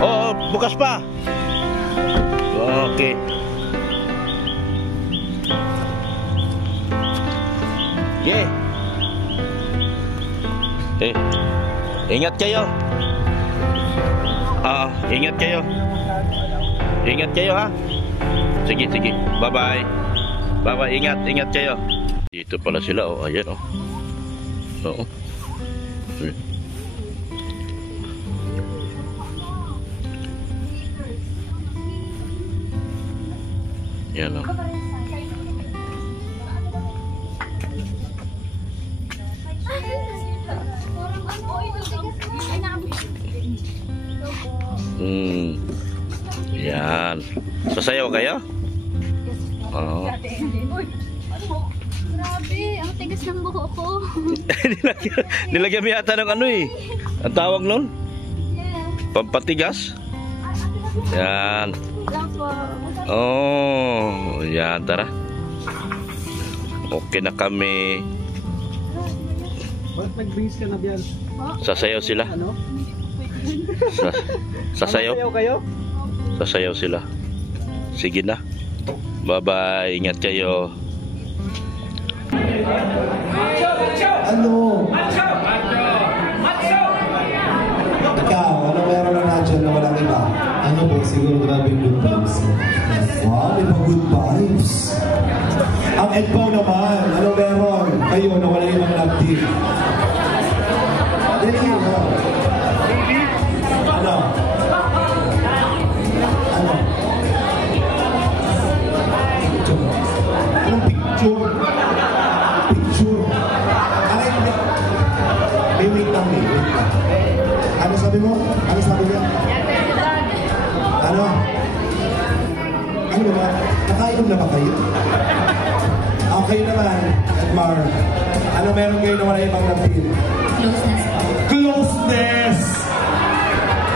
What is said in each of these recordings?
Oh, bukas pa. Okay. Okay. Ingat kayo. Ingat kayo. Ingat kayo ha. Sige, sige. Bye-bye. Bye-bye. Ingat kayo. Dito pala sila. Oh, ayan oh. Oo. Yan oh. Yan. Sasayaw kayo? Oo. Grabe, ang tigas ng buho ko. Nilagyan mo yata ng ano eh. Ang tawag nun? Pampatigas? Yan. Oh, yan, tara. Okay na kami. Bakit nag-base ka na biyan? Sasayaw sila. Ano? Sasayaw? Sasayaw kayo? Sasayaw sila. Sige na. Bye-bye. Ingat kayo. Ano? Ikaw, ano meron na nandiyan na walang iba? Ano po, siguro grabe good vibes. Wow, may mga good vibes. Ang Edpo naman, ano meron? Kayo na walang ibang love team. Dali mo. Ano? Ano? Anong picture? Picture. Aray, hindi. May wait lang, may wait lang. Ano sabi mo? Ano sabi niya? Ano? Ano ba? Nakainom na ba kayo? Okay naman, Edmar. Ano meron kayo na wala ibang napil? Closeness. Closeness!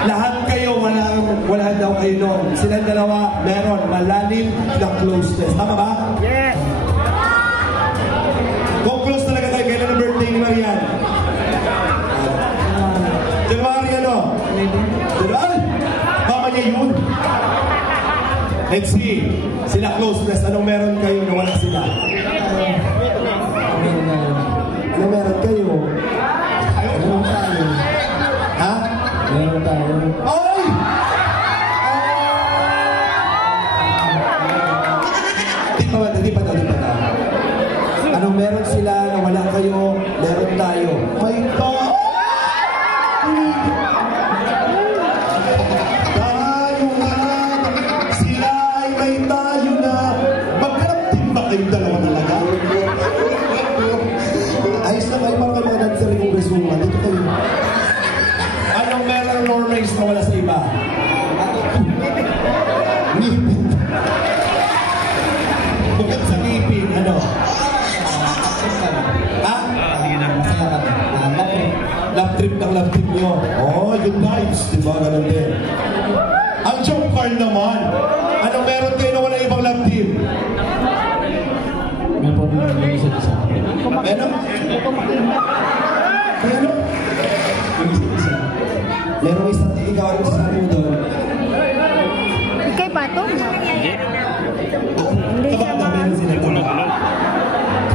Lahat kayo, wala daw kayo noon. Silang dalawa, meron malalim na closeness. Tama ba? Yes! Kung close talaga tayo, kailan ang birthday ni Marian? January ano? January? Mama niya yun. Let's see. Sila closeness. Anong meron kayo na wala sila? Ano meron kayo? Meron tayo. Ha? Meron tayo. Ay! Di pa daw. Anong meron sila na wala kayo? Meron tayo. May to! Tayo nga! Sila ay may tayo na! Magkaraptin ba kayong dalawa talaga? Ayos na kayo mga mga dancer yung resume. Dito kayo. Anong meron normays na wala sa iba? Ngipin. Bukod sa ngipin, ano? Ha? Love trip ng love trip nyo. Oh, good vibes. Diba? Ganun din. Ang joke card naman. Anong meron kayo na wala ibang love team? May problema yung isa-isa. Ano? Ano? Merong isang ikaw ang sasabi mo doon. Kay Pato? Hindi. Kapag na meron sila doon.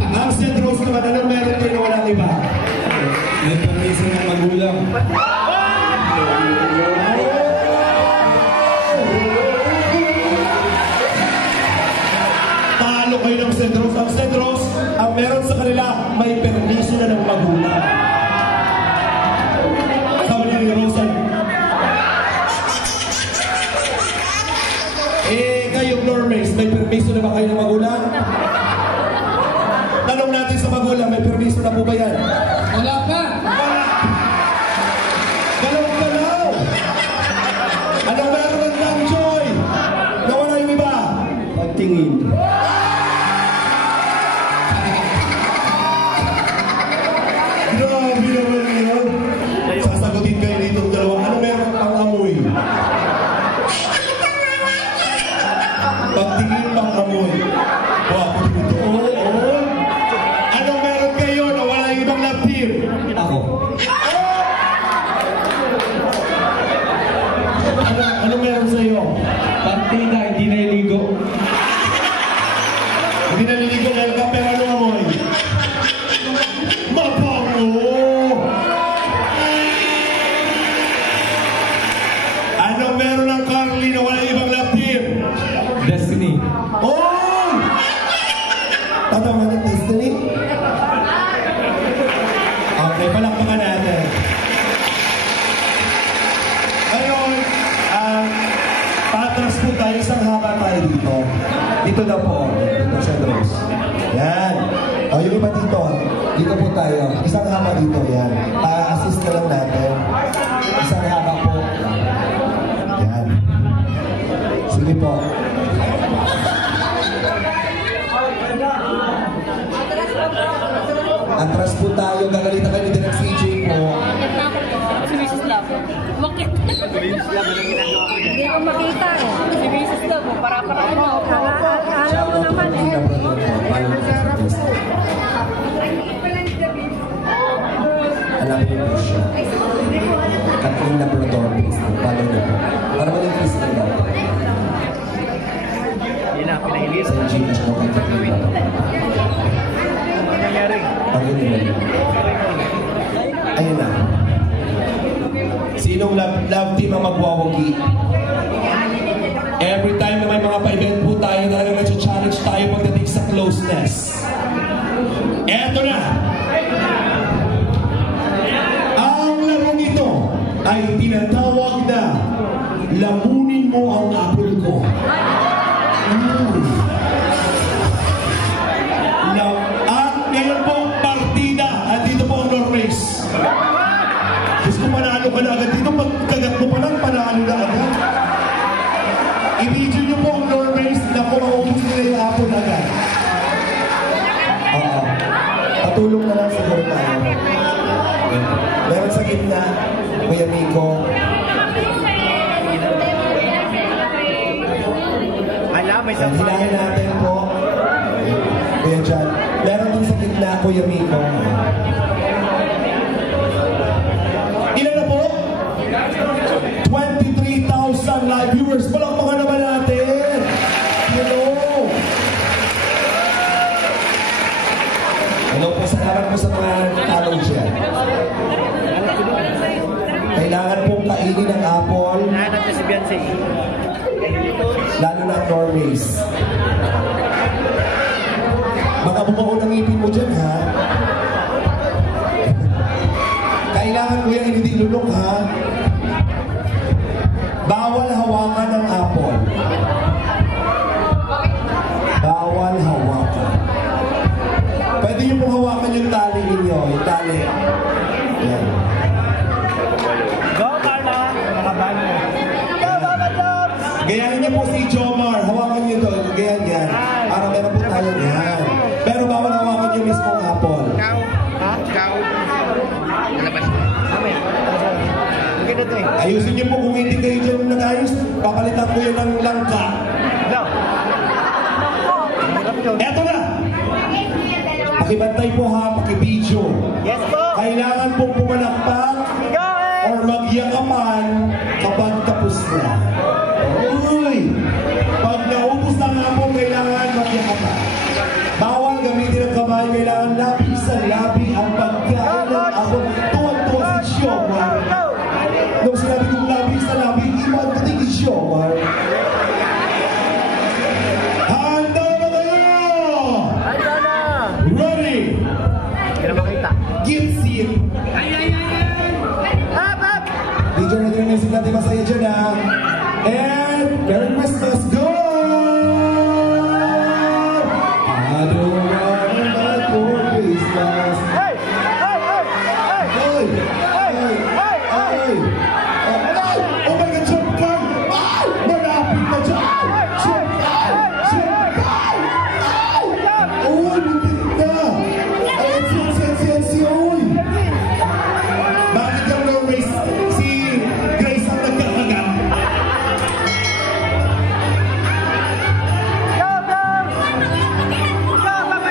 Ang St. Rose naman, anong meron kayo na walang iba? May permiso ng magulang. Talo kayo ng St. Rose. Ang St. Rose, ang meron sa kanila, may permiso na ng magulang. Sabi ni Rosan. Kayong normies, may permiso na ba kayo ng magulang? Tanong natin sa magulang, may permiso na po ba yan? Wala pa! Galaw-galaw! Anong meron ng Lang Joy? Nawala yung iba? Pagtingin. Grabe naman yun. Sasagutin kayo nito dalawa. Ano meron pang amoy? Pagtingin pang amoy. Wow, ito. Oo. Anong meron kayo na wala yung ibang love team? Ako. Ano meron sa'yo? Partida, hindi naliligo. Hindi naliligo meron ka, pero ano amoy? Mabango! Ano meron ng Carly na wala ibang love team? Destiny. Oh! Tama ng Destiny? Okay, palakpakan natin. Ngayon, patras po tayo, isang haba tayo dito. Dito na po, dito sa Andres. Yan. O, yung iba dito, dito po tayo. Isang haba dito, yan. Assist na lang natin. Isang haba po. Yan. Sige po. Atras po tayo, gagalita kayo ni Direk CJ po. Si Mrs. Love. Bakit? Hindi ko makita eh. Si Mrs. Love, para-para ano. Alam mo naman eh. Alam niyo po siya. Kathleen Labrador, please. Follow niyo po. Para ba yung Christine daw? Yun na, pinahilis. Sa Gcash mo kay Kathleen Labrador. Pag-inig. Ayun na. Sinong love team ang magwawagi? Every time na may mga pa-event po tayo, talagang nag-challenge tayo pagdating sa closeness. Eto na! Ang larong ito ay tinatawag na lamunin mo ang apple ko. At ngayon po, partida. At dito po ang Normace. Gusto panalo ka na agad dito. Pagkagat mo pa lang, panalo na agad. I-video nyo po ang Normace na kung maubos nila yung apple agad. Oo. Patulong na lang siguro tayo. Meron sa gitna, Kuya Miko. Hilahin natin po. Kuya John. Meron din sa gitna, Kuya Miko. Ilan na po? 23,000 live viewers. Palakpakan naman natin. Hello. Hello po, salamat po sa mga talo dyan. Kailangan pong kainin ng apple. Lalo na Normace. Baka bumao ng ngipin mo dyan, ha? Kailangan ko yung hindi lulok, ha? Bawal hawakan ng apple. Bawal hawakan. Pwede niyo pong hawakan yung tali ninyo. Yung tali. Yan. Go, Carla! Makabahan mo. Go, Mama Jobs! Gayahin niyo po si Jomar. Hawakan niyo doon. Gayan yan. Para meron po tayo yan. Pero bawal hawakan yung mismong apple. Ayusin niyo po kung hindi kayo dyan nag-ayos. Papalitan ko yan ng langka. Eto na! Pakibantay po ha, pakibidyo. Yes po! Kailangan pong pumalakpak or magyakapan kapag tapos na. Uy! Pag naubos na nga po, kailangan magyakapan. Bawal gamitin ang kamay, kailangan labi sa labi ang pagkain ng ako. Tuwan-tuwa si Xiomar. Nung sinabi kong labi sa labi, iwan ka din si Xiomar. Handa na kayo! Handa na! Ready! Hindi na makita. Get seat! Hap, hap! DJ na din yung music natin masaya dyan ha. And Merry Christmas, go! I don't want that for Christmas. Hey! Hey! Hey! Hey! Hey! Hey! Hey! Hey! Oh my God, jump down! Ay! Malapit na dyan! Jump down! Jump down! Ay! Oh, lupit na! Ay, si Oy! Bakit yung Normace si Grace ang nagkakagat? Go, go! Go, Papa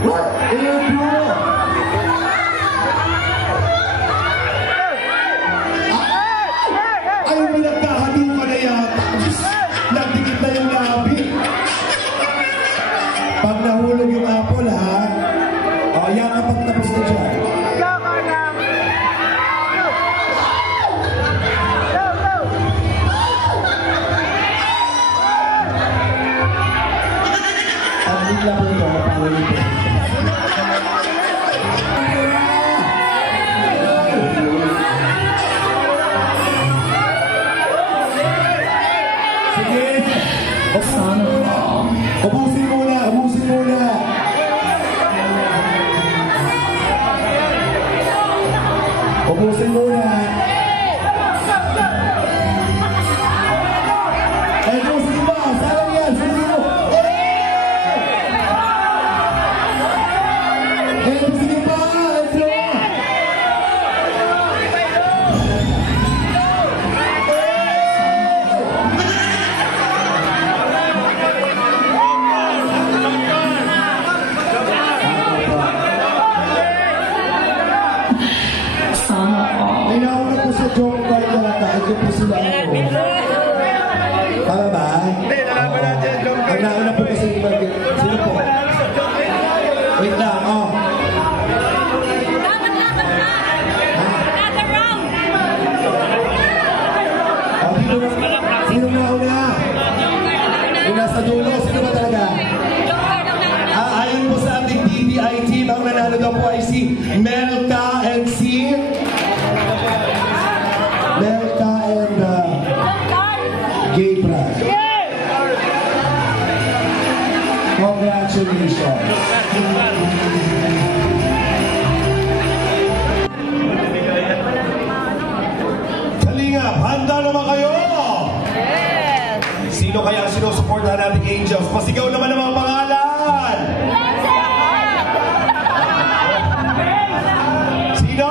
What? Interview! Ay, may nagkahati pa na yata. Nagdikit na yung labi. Pag nahulog yung apple, ha? O, yan kapag tapos na dyan. Ang bigla po ito, napawali po. Sige! Ubusin muna! Ubusin muna! Ubusin muna! Ay, ubusin mo! Sayang yan! Sige mo! Ay, ubusin pa! Ay, nauna po sa joke card talaga. Ito po sila ako. Tama ba? Ang nauna po kasi sino po? Wait lang, oh. Sino nauna? Yung nasa dulo, sino ba talaga? Ayon po sa ating DTI team, ang nanalo daw po ay si Melka and si Melka and Gabriel. Congratulations. Kalingap, handa naman kayo? Yes! Sino kaya ang sinusuportahan nating Angels? Pasigaw naman ang mga pangalan! Sino?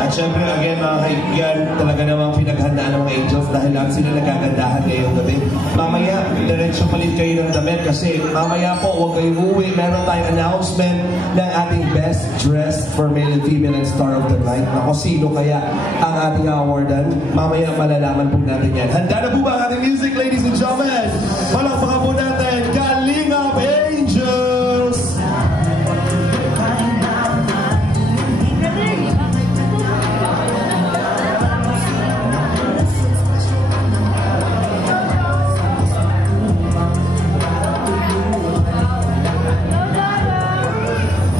At syempre, again, mga kaibigan, talaga namang pinaghandaan ng mga Angels dahil lang sila nagagandahan ngayong gabi. Mamaya, diretso palit kayo ng damit kasi mamaya po, huwag kayong uuwi. Meron tayong announcement ng ating best dressed for male and female and star of the night. Ako, sino kaya ang ating awardan? Mamaya malalaman po natin yan. Handa na po ba ang ating music, ladies and gentlemen? Palakpakan po natin, Kalingap Angels!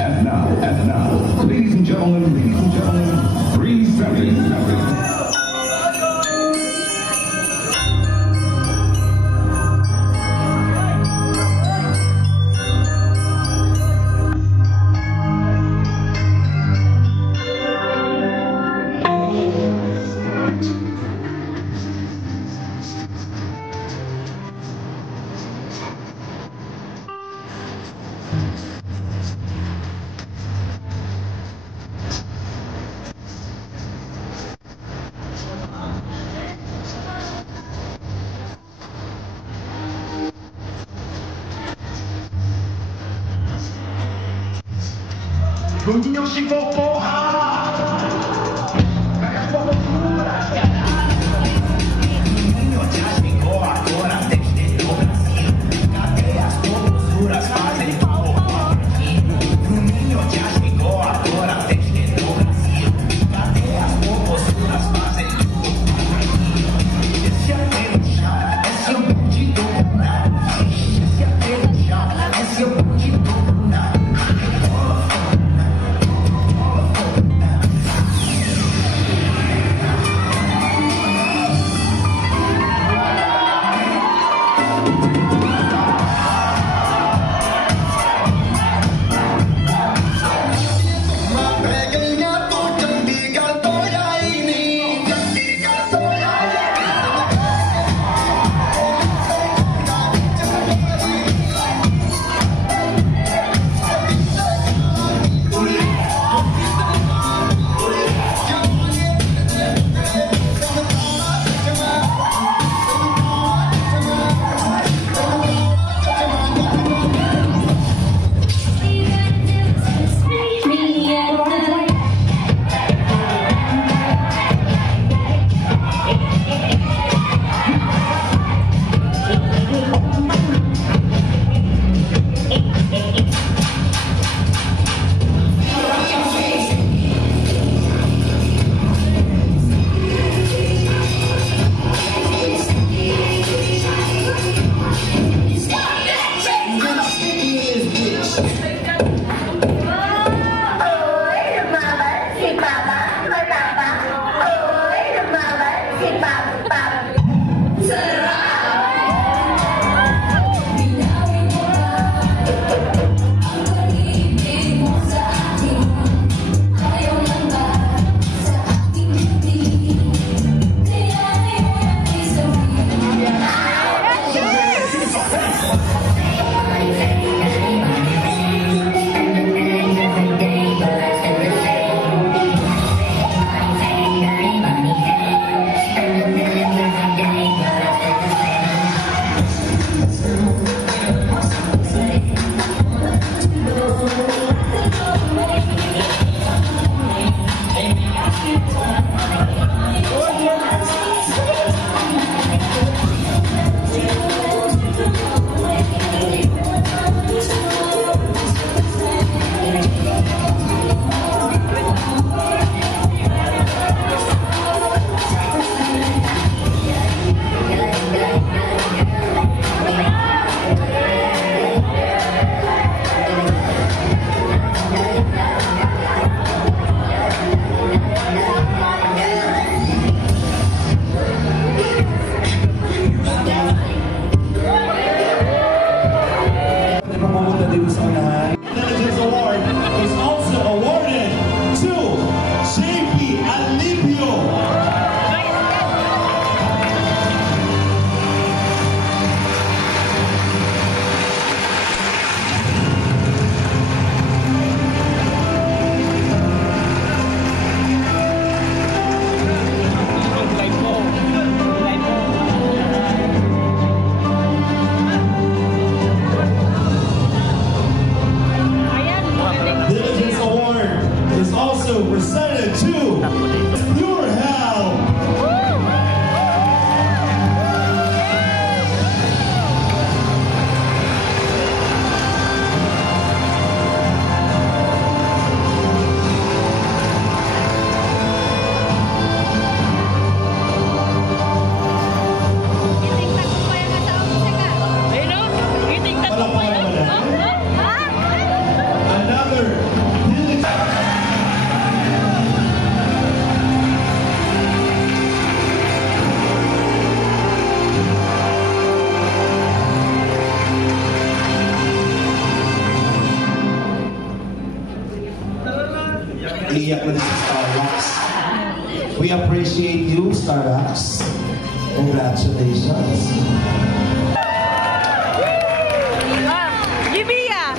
And now, ladies and gentlemen, 377. 문진영 씨 뽀뽀. si Papa. Intelligence Award is also awarded to JP Alipio. Diligence Award is also presented to Pure Hell. Another diligence. Iyak na din sa Starbucks. We appreciate you, Starbucks. Congratulations. Jibia!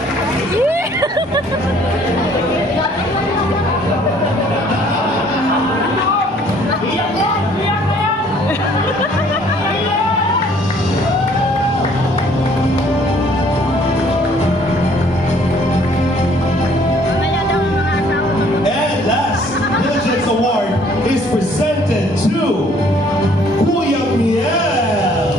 And last Diligence Award is presented to Kuya Miel.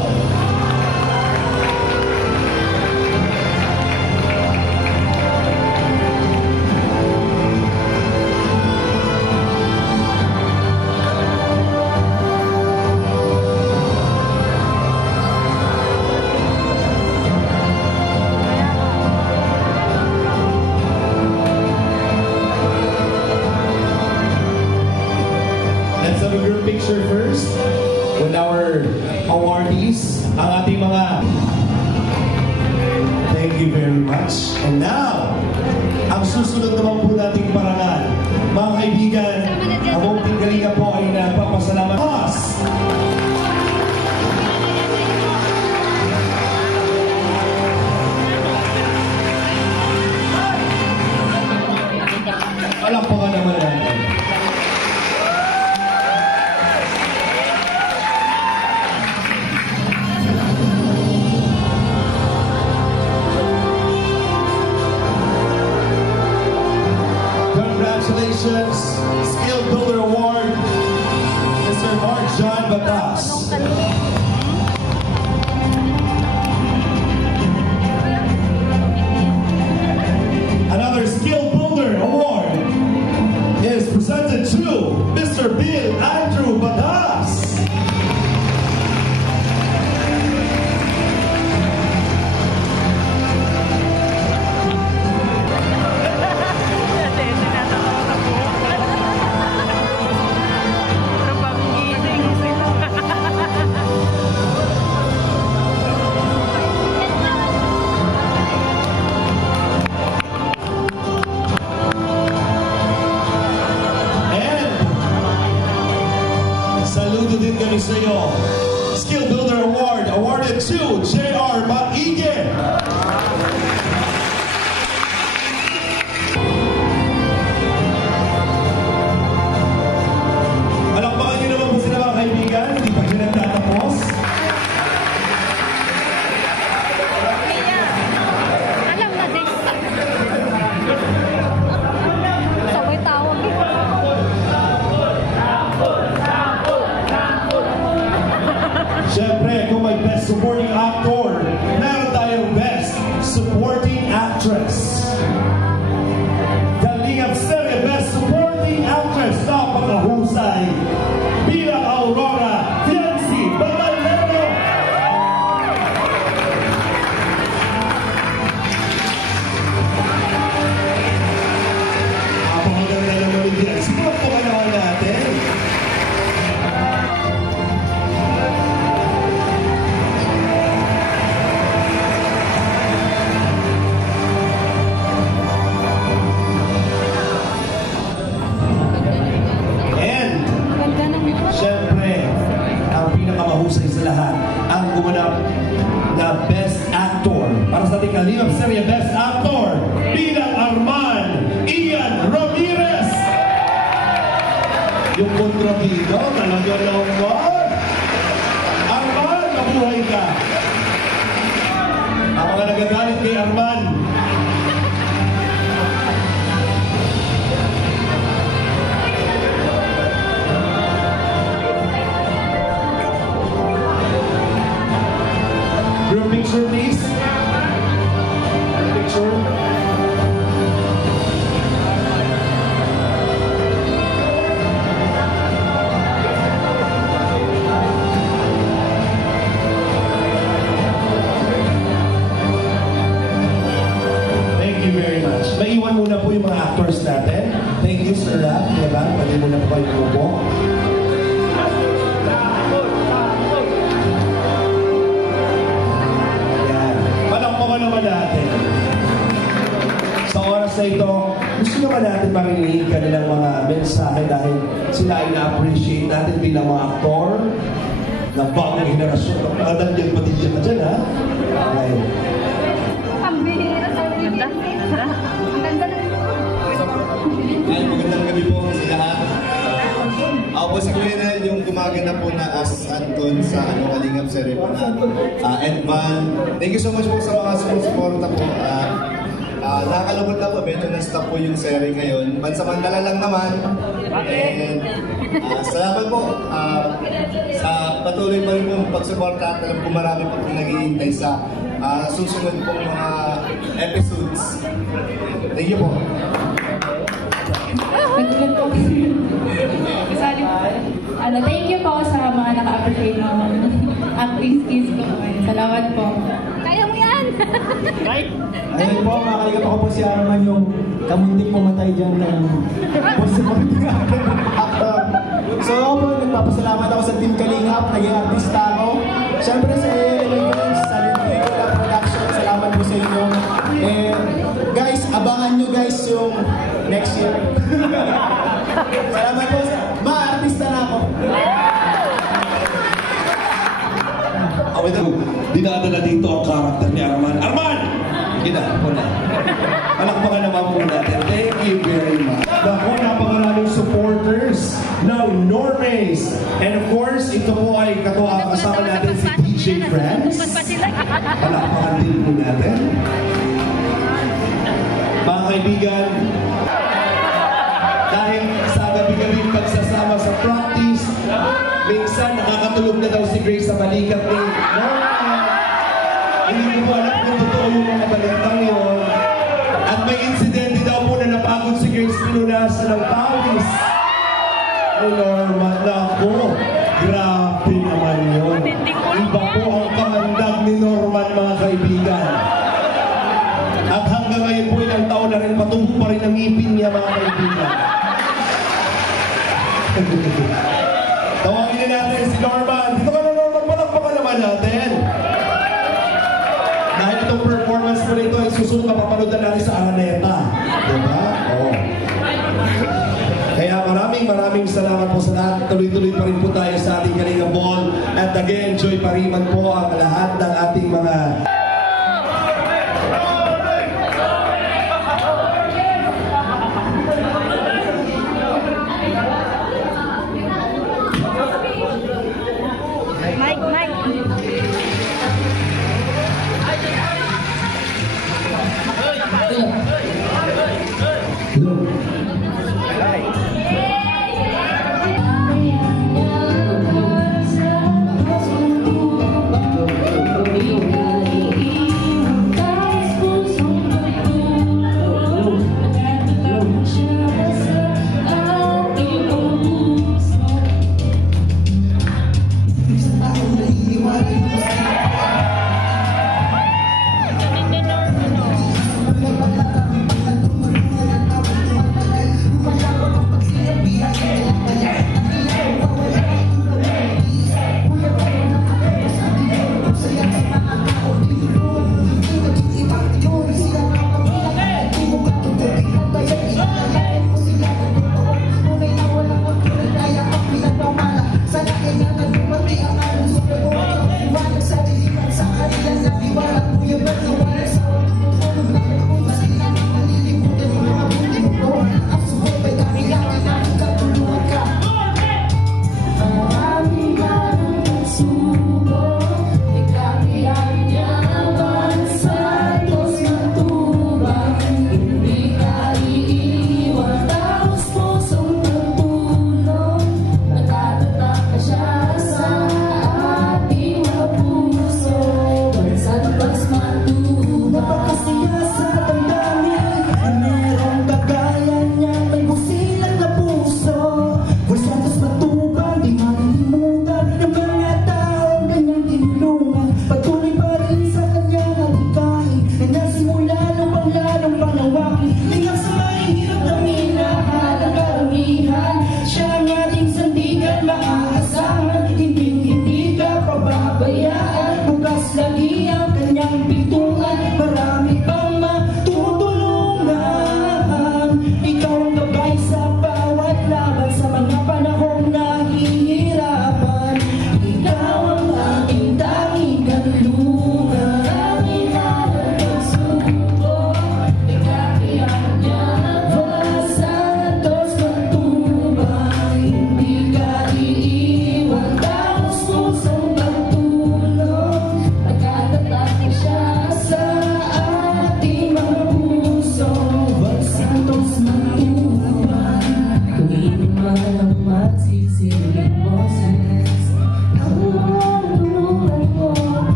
Let's have a group picture first with our awardees, ang ating mga. Thank you very much. And now, ang susunod naman po nating parangal. Mga kaibigan, ang munting galinga po ay nagpapasalamat. Us! Palakpakan naman natin. Congratulations, Skill Builder Award, Mr. Mark J. kami sa iyo. Skill Builder Award, awarded to J.R. Maige. Palakpakan niyo naman po sila mga kaibigan, hindi pa sila nagtatapos. Alam na din. Sabay tawag eh. Siyempre, kung may Best Supporting Actor, meron tayong Best Supporting Actress. Kalingap Serye Best Supporting Actress, napakahusay bilang Aurora Tianzi Batalero. Napakaganda naman ni Tianzi. Palakpakan naman natin. Ganda ng mukha. Siyempre, ang pinakamahusay sa lahat, ang gumanap na Best Actor. Para sa ating Kalingap Serye Best Actor, bilang Arman Ian Ramirez. Yung kontrabido, talaga naman. Arman, mabuhay ka. Ako nga nagagalit kay Arman. Group picture, please. Group picture. Thank you very much. Maiwan muna po yung mga actors natin. Thank you, Sir Rap. Diba? Pwede muna po kayo po. Naman natin. Sa oras na ito, gusto naman natin marinig kanilang mga mensahe dahil sila ay na-appreciate natin bilang mga aktor na bagong henerasyon. Nakadagyan pati dyan na dyan, ha? Okay. Ang bihira sa ganda. Ang ganda na. Ay, magandang gabi po sa lahat. Ako po si Kuya Nel, yung gumagana po na as Anton sa Kalingap Serye po na Edvan. Thank you so much po sa mga sumusuporta po. Nakakalungkot lang po, medyo na-stop po yung serye ngayon. Pansamantala lang naman. And salamat po sa patuloy pa rin po pagsuporta at alam po marami po nag-iintay sa susunod pong mga episodes. Thank you po. Thank you po sa mga naka-appreciate ng acting skills ko. Salamat po. Kaya mo yan! Ayun po, makakalingap ako po si Arman yung kamuntik pumatay dyan ng possible actor. So ako po, nagpapasalamat ako sa Team Kalingap, naging artista ako. Siyempre sa Element, sa Linguela Production, salamat po sa inyo. Guys, abangan nyo guys yung next year. Salamat po sa ma-artista na ako. Dinadala dito ang karakter ni Arman. Arman! Wala. Palakpakan naman po natin. Thank you very much. Naku, napakaraming supporters ng Normays. And of course, ito po ay katuwa kasama natin si DJ Friends. Palakpakan din po natin. Mga kaibigan, dahil sa gabi-gabi pagsasama sa practice, minsan nakakatulog na daw si Grace sa balikat ni Norma. Hindi ko po alam kung totoo yung mga balitang yun. At may insidente daw po na napagod si Grace pinunasan ng pawis ni Norma. Naku, grabe naman yun. Iba po ang kamandag ni Norman, mga kaibigan. At hanggang ngayon po ilang taon na rin patumbo pa rin ang ngipin niya, mga kaibigan. Tawagin na natin si Norman. Dito ka na, Norman. Palakpakan naman natin. Dahil itong performance mo nito ay susunod na papanood na natin sa Araneta. Diba? Oo. Kaya maraming salamat po sa lahat. Tuloy-tuloy pa rin po tayo sa ating Kalinga Ball. At again, Joy Pariman po ang lahat ng ating mga...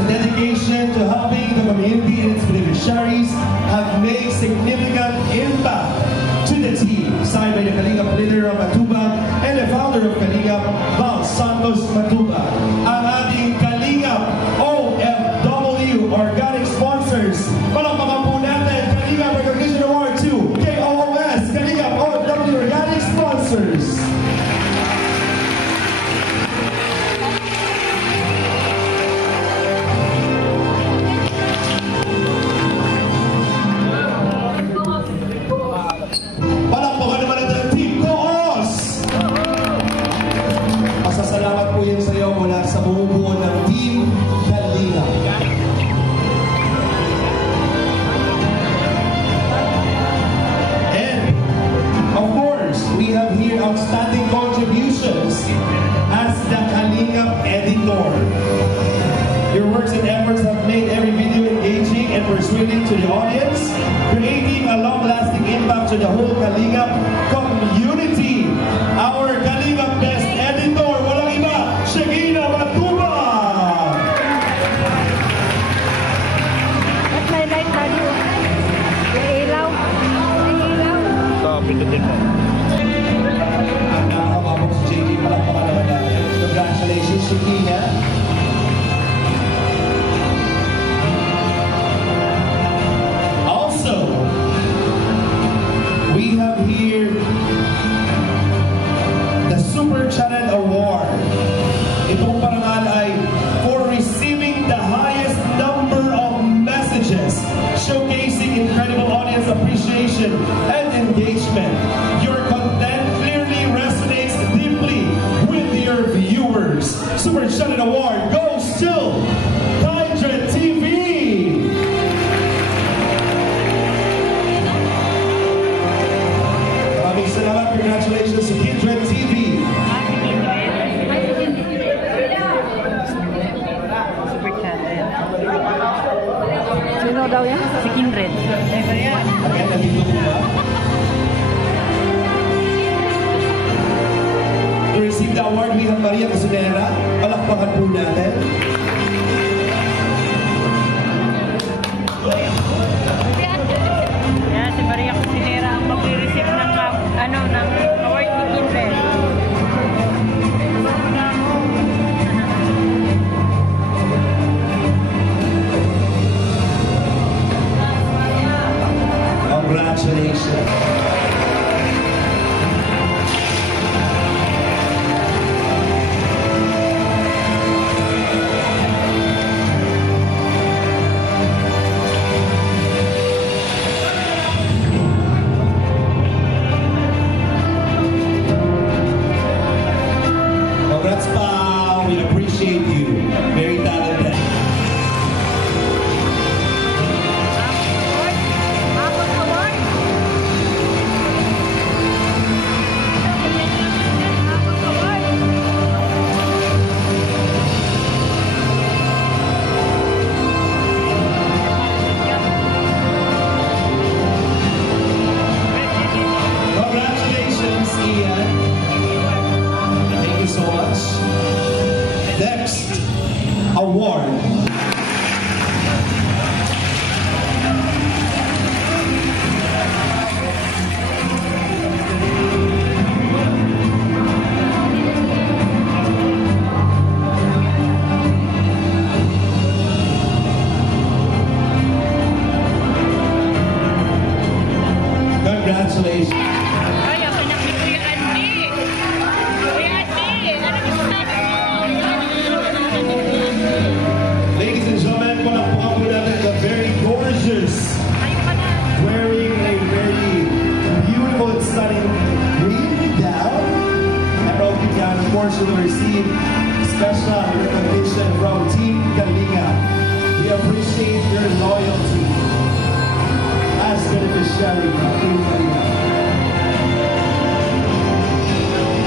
and dedication to helping the community and its beneficiaries have made significant impact to the teams. signed by the Kalingap leader of Matubang and the founder of Kalingap, Val Santos Matubang. Ang ating Kalingap OFW Organic Sponsors. Palakpakan po natin, Kalingap Recognition Award to KOOS, Kalingap OFW Organic Sponsors. Palakpakan naman natin ang Team Koos! Pasasalamat po yan sa iyo mula sa bumubuo ng Team Kalingap. And, of course, we have here outstanding contributions as the Kalingap editor. Your works and efforts have made every video engaging and persuading to the audience, creating a long-lasting impact to the whole Kalingap community. Our Kalingap best editor, walang iba, Shagina Matubang! At may light tayo. May ilaw. May ilaw. Ito, pindutin mo. Nakakababok si JD, palakpakan naman natin. Congratulations, Shagina. Also, we have here the Super Channel Award. Itong parangal ay for receiving the highest number of messages, showcasing incredible audience appreciation and engagement. Your content clearly resonates deeply with your viewers. Super Channel Award goes to Kindred TV. Maraming salamat. Congratulations to Kindred TV. Sino daw yan? Si Kindred. Again, nandito po ba? To receive the award, we have Maria Casunera. Palakpakan po natin. Yan, si Maria Cusinera ang mag-receive ng award ni Kindred. Congratulations. Congrats, Pa. We appreciate you. Very talented. Congratulations, Ian. Thank you so much. Next award. Congratulations. Ay, ang pinakit ko yung Andy. Kuya Andy, ano gusto natin mo? Ladies and gentlemen, palakpakan po natin the very gorgeous, wearing a very beautiful and stunning green gown. And Rocky Gown, of course, will receive special recognition from Team Kalingap. We appreciate your loyalty as beneficiary of Team Kalingap.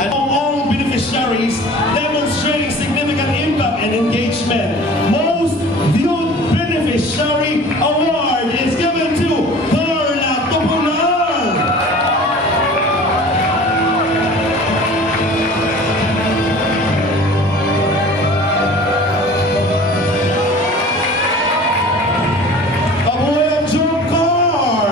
And all beneficiaries demonstrating significant impact and engagement. Most viewed beneficiary award is given to Carla Tupunan. Abuelo Jungkar.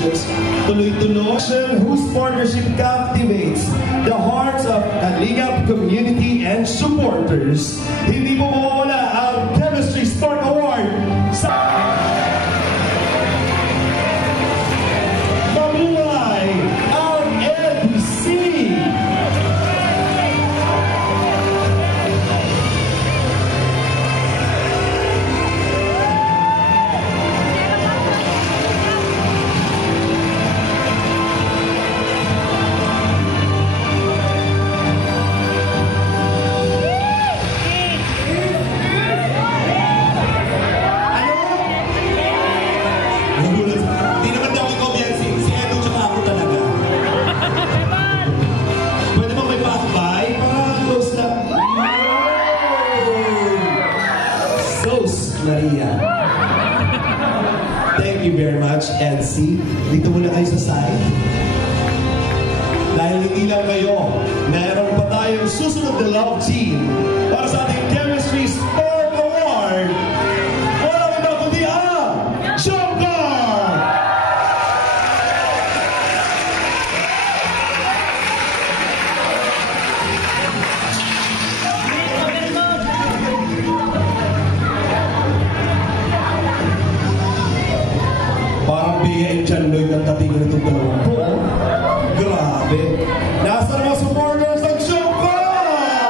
congratulations. Tuloy-tuloy, whose partnership captivates the hearts of Kalingap community and supporters. Hindi mo mawawala ang Chemistry Spark Award sa Mabuhay ang NC. Maria. Thank you very much, NC. Dito muna kayo sa side. Dahil hindi lang kayo, meron pa tayong susunod na love team para sa ating Chemistry Spark Award. Walang iba kundi ang Jomcar! Parang biyain dyan, Lloyd, ang tatingin itong dalawang po. Grabe. Nasa mga supporters ng Jomcar!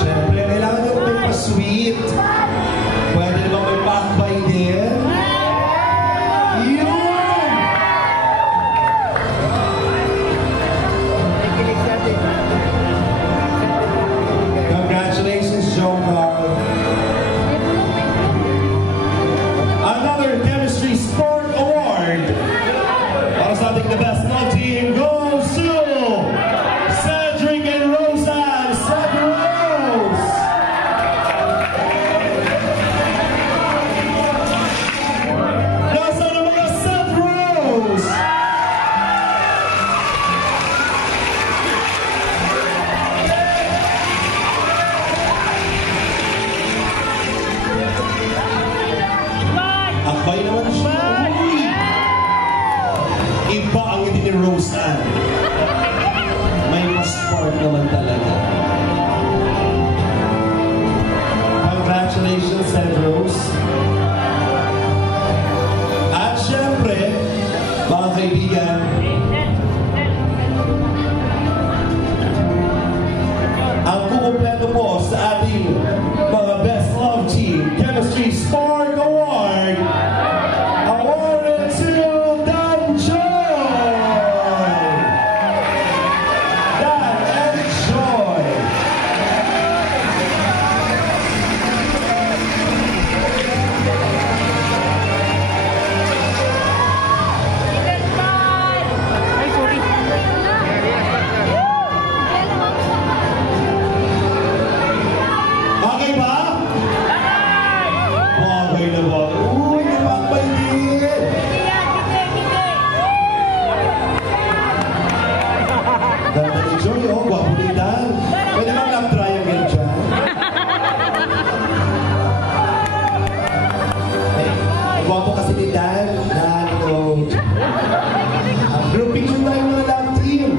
Siyempre, kailangan nyo may pa-sweet. Pwede naman may pakbay din. Yun! Congratulations, Jomcar. Another Chemistry Spark Award para sa ating the best love team goes to Cedric and Roseanne. Cedric Rose. Nasa na mga Cedric Rose. Akbay naman siya. Uy! Iba ang hindi ni Roseanne. May mas spark naman talaga. Congratulations, Cedros. At syempre, mga kaibigan, ang kukumpleto po sa ating mga best love team Chemistry Spark Award awarded to Dan Joy. Dan and Joy. Okay ba? Bagay na ba? Uy, napakbay din! Ganda ni Joy, oh, gwapo ni Dan. Pwede bang nag-triangle dyan? Gwapo kasi ni Dan. Dan, oh. Group picture tayo mga love team.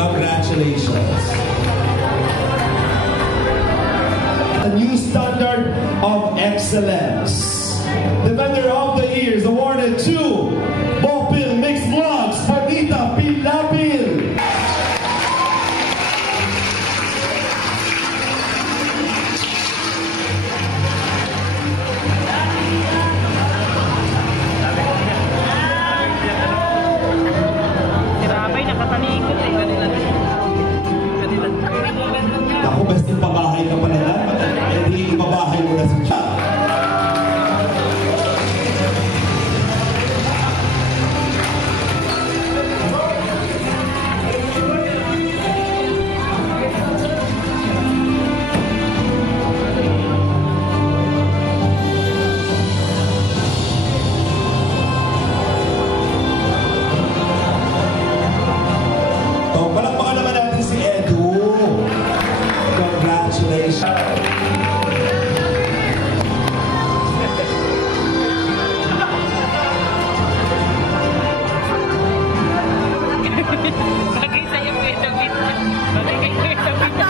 Congratulations. A new standard of excellence. The vendor of the year is awarded to Bopil Mixed Vlogs, Pagita Pilapil. Ako, best yung pabahay ka pala lang. Hindi ipabahay mo na si Chad. Bagay sa'yo po ito, Vita. Bagay kayo ito, Vita.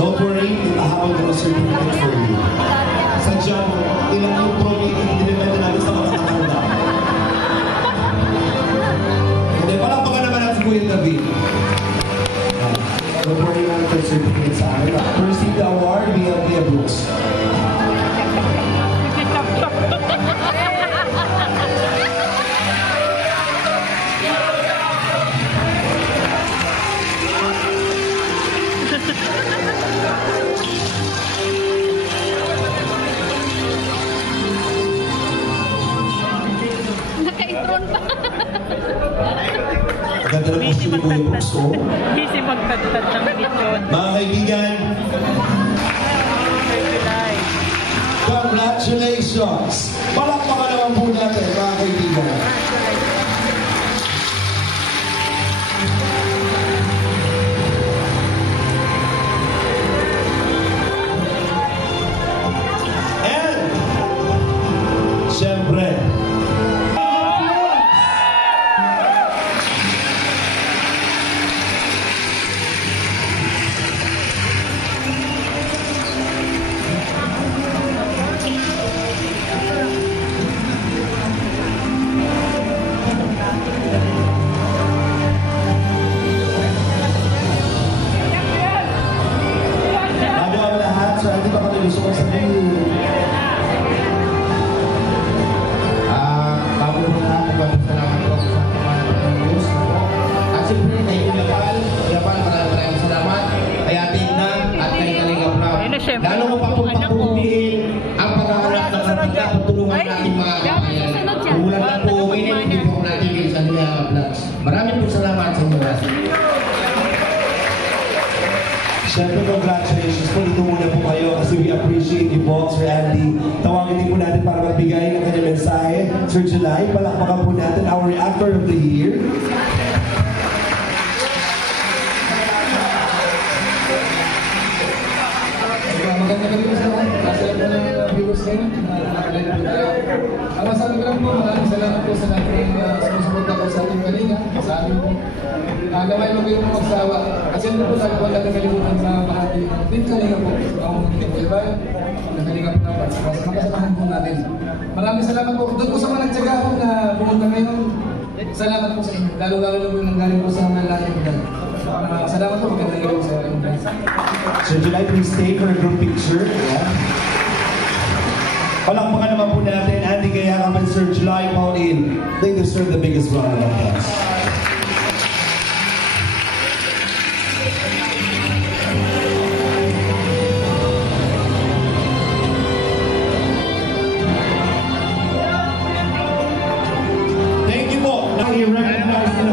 Don't worry, itahabol ko na certificate for you. Sadya mo, ilang yung trophy dinibenta natin sa mga nakakanda. Hindi, palakpakan naman natin si Kuya David. Don't worry na ito certificate sa akin. To receive the award, via Brooks. Naka-intron pa. Ganda na po si Kuya Brooks, oh. Busy magtagtad ng lechon. Mga kaibigan, congratulations! Palakpakan naman po natin, mga kaibigan. And, siyempre, bago ang lahat, so hindi pa kami gusto kong sabihin. Bago po lahat, nagpapasalamat po sa mga news po. At siyempre, kay Japan, maraming salamat. Kay Ating na at kay Kalinga Prab. Lalo mo pa po papupihin ang pag-aarap ng kapita at tulungan natin mga kabayan. Umulan na po, hindi po natin sa Kalinga Vlogs. Maraming po salamat sa inyo. Siyempre, congratulations po. Dito muna po kayo kasi we appreciate you po, Sir Andy. Tawagin din po natin para magbigay ng kanyang mensahe. Sir July, palakpakan po natin our reactor of the year. Maganda kami po sa lahat. Kasi po ng viewers ngayon. Ang masabi ko lang po, maraming salamat po sa lahat ng sumusuporta ko sa ating Kalinga. Sa ating gamay mo kayo magsawa. Kasi ano po tayo po natin kalimutan sa bahagi. Din Kalinga po. Ang mga Kalinga Kalinga po naman. Makasamahan po natin. Maraming salamat po. Doon po sa mga nagtsaga po na pumunta ngayon. Salamat po sa inyo. Lalo-lalo na po yung nanggaling po sa malaking vlog. Salamat po. Magandang galing sa inyo. Sir July, please stay for a group picture. Yeah. Palakpakan naman po natin Andy Gayaga and Sir July Pauline. They deserve the biggest round of applause. Thank you po. I-recognize na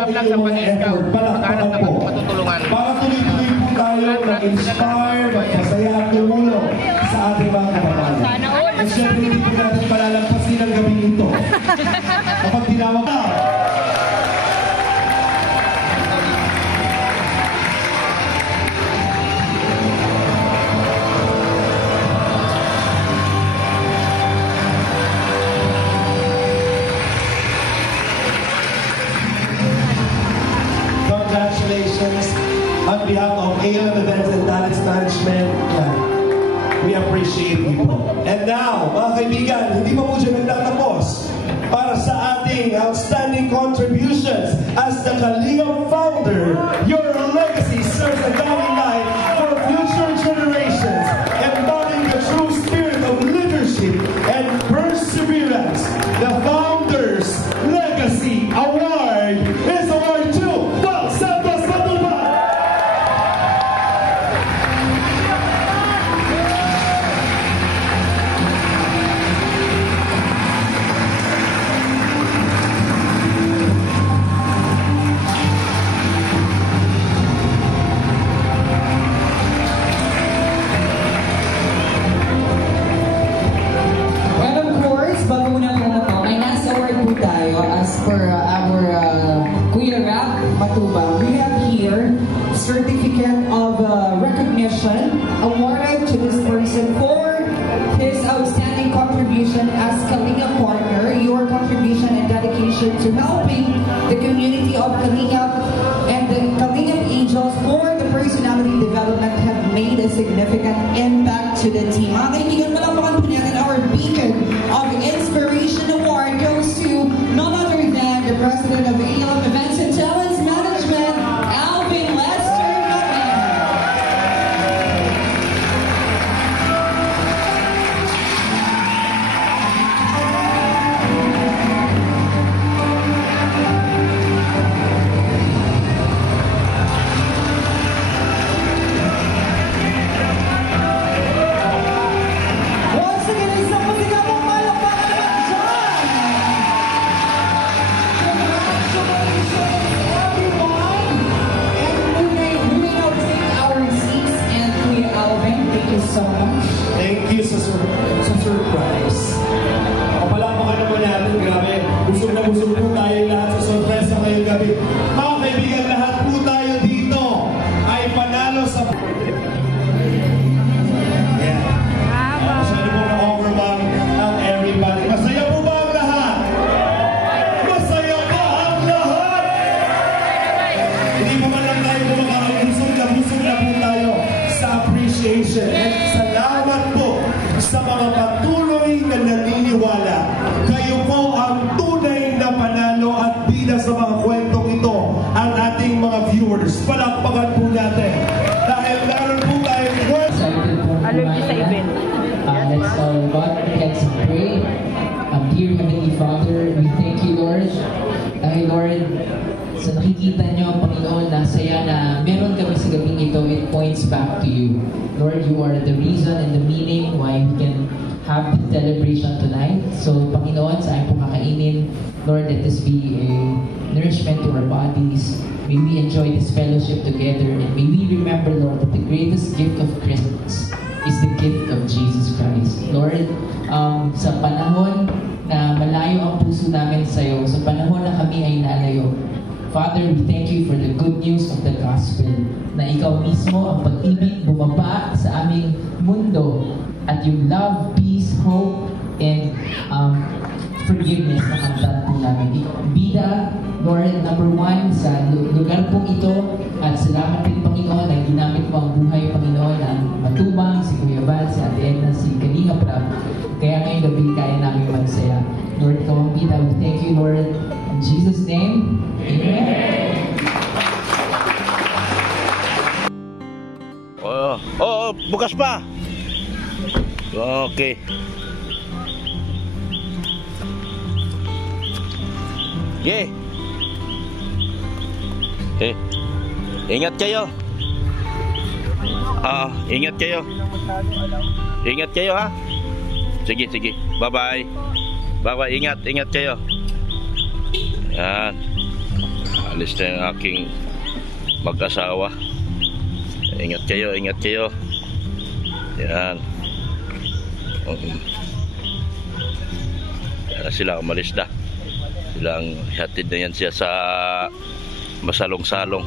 natin ang effort. Palakpakan po. Para tuloy-tuloy po tayo mag-inspire, magpasaya at tumulong sa ating mga kababayan. At syempre, hindi po natin palalampasin ang gabing ito. Kapag tinawag ka, congratulations on behalf of ALM Events and Talents Management. We appreciate you po. And now, mga kaibigan, hindi pa po siya nagtatapos para sa ating outstanding contributions as the Kalinga founder. Your legacy serves a guiding light for future generations, embodying the true spirit of leadership and perseverance. The Founders Legacy Award is awarded to Val Santos Matulban. Matubang. We have here certificate of recognition awarded to this person for his outstanding contribution as Kalinga partner. Your contribution and dedication to helping the community of Kalinga and the Kalinga Angels for the personality development have made a significant impact to the team. Mga kaibigan, malapakan po natin our Beacon of Inspiration Award goes to none other than the President of ALM Events and Talents Management, Alvin Lester Nutman. Once again, isang masigabong palakpakan naman dyan. Congratulations, everyone. And we may now take our seats, and Kuya Alvin, thank you so much. Thank you sa surprise. Kapalapakan naman natin, grabe. Busog na busog po tayo lahat sa surprise sa ngayong gabi. Mga kaibigan, lahat po tayo dito ay panalo sa... Yeah. Masyado po na-overwhelm ang everybody. Masaya po ba ang lahat? Masaya ba ang lahat? Hindi po man lang tayo kumakaroon. Busog na po tayo sa appreciation. At salamat po sa mga patuloy na naniniwala. Kayo po ang tunay na panalo at bida sa mga kwentong ito ang ating mga viewers. Palakpakan po natin. Dahil meron po tayong Allergy sa event. Let's all bow our heads and pray. Dear Heavenly Father, we thank you, Lord. Dahil, Lord, sa nakikita niyo, Panginoon, na saya na meron kami sa gabing ito, it points back to you. Lord, you are the reason and the meaning why we can have the celebration tonight. So, Panginoon, sa aming pagkakainin, Lord, let this be a nourishment to our bodies. May we enjoy this fellowship together, and may we remember, Lord, that the greatest gift of Christmas is the gift of Jesus Christ. Lord, sa panahon na malayo ang puso namin sa iyo, sa panahon na kami ay nalayo, Father, we thank you for the good news of the gospel, na ikaw mismo ang pag-ibig bumaba sa aming mundo, at yung love, peace, hope, and forgiveness na kamtan po namin. Bida, Lord, number one, sa lugar pong ito, at salamat din, Panginoon, na ginamit mo ang buhay, Panginoon, ang Matubang, si Kuya Val, si Ate Edna, si Kalinga Prab. Kaya ngayong gabi, kaya namin magsaya. Lord, ikaw ang bida. We thank you, Lord. In Jesus' name, Amen. Bukas pa. Okay. Yeah. Ingat kayo. Ingat kayo. Ingat kayo, ha. Sige. Bye-bye. Bye-bye. Ingat kayo. Yan. Alis na yung aking mag-asawa. Ingat kayo. Yan. Yan sila, umalis na. Silang hatid na yan siya sa masalong-salong.